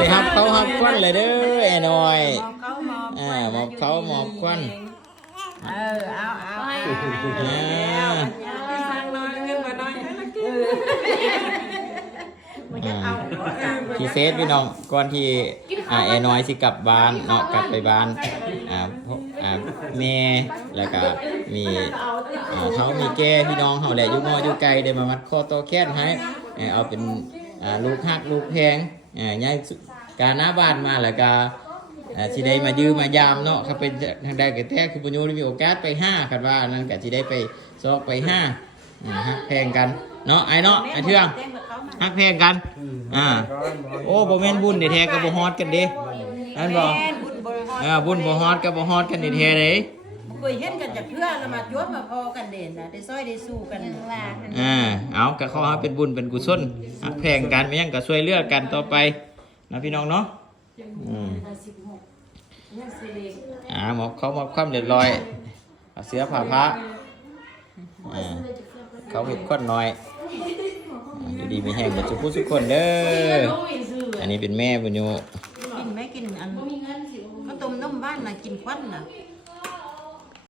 ได้ครับเขาหักควันเลยเด้อไอ้น้อย มอบเขามอบ หมอบเขาหมอบควัน เอาสร้างน้อยเงินมาน้อยแล้วกิน มันจะเอา ที่เฟซพี่น้องก่อนที่ไอ้น้อยสิกลับบ้านเนาะกลับไปบ้านแม่แล้วก็มีเขามีแก่พี่น้องเขาแหละอยู่น้อยอยู่ไกลได้มามัดคอต่อแขนให้เอาเป็นลูกฮักลูกแพงย้ายการหน้าบ้านมาแล้วก็สิได้มายืมมายามเนาะเขาเป็นทางใดก็แท้คือปุญญูมีโอกาสไป5คันว่านั่นก็สิได้ไปซอกไป5ฮักแพงกันเนาะไอ้เนาะไอ้เทืองฮักแพงกันโอ้บ่แม่นบุญแท้ๆก็บ่ฮอดกันเด้นั่นบ่บุญบ่ฮอดก็บ่ฮอดกันแท้ๆเด้ เคยเห็นกันจากเพื่อนแล้วมาจวบมาพอกันเด่นนะได้ซอยได้สู้กันว่า เอาก็ขอให้เป็นบุญเป็นกุศลฮักแพงกันไม่ยังก็ช่วยเหลือกันต่อไปนะพี่น้องเนาะหมอบเขาหมอบความเรียบร้อยเอาเสื้อผ้าพระเขาเห็นคนน้อยอยู่ดีมีแห้งหมดทุกผู้ทุกคนเด้ออันนี้เป็นแม่บุญโย กินไหมกินอันข้าวต้มน้ำบ้านน่ะกินควันน่ะ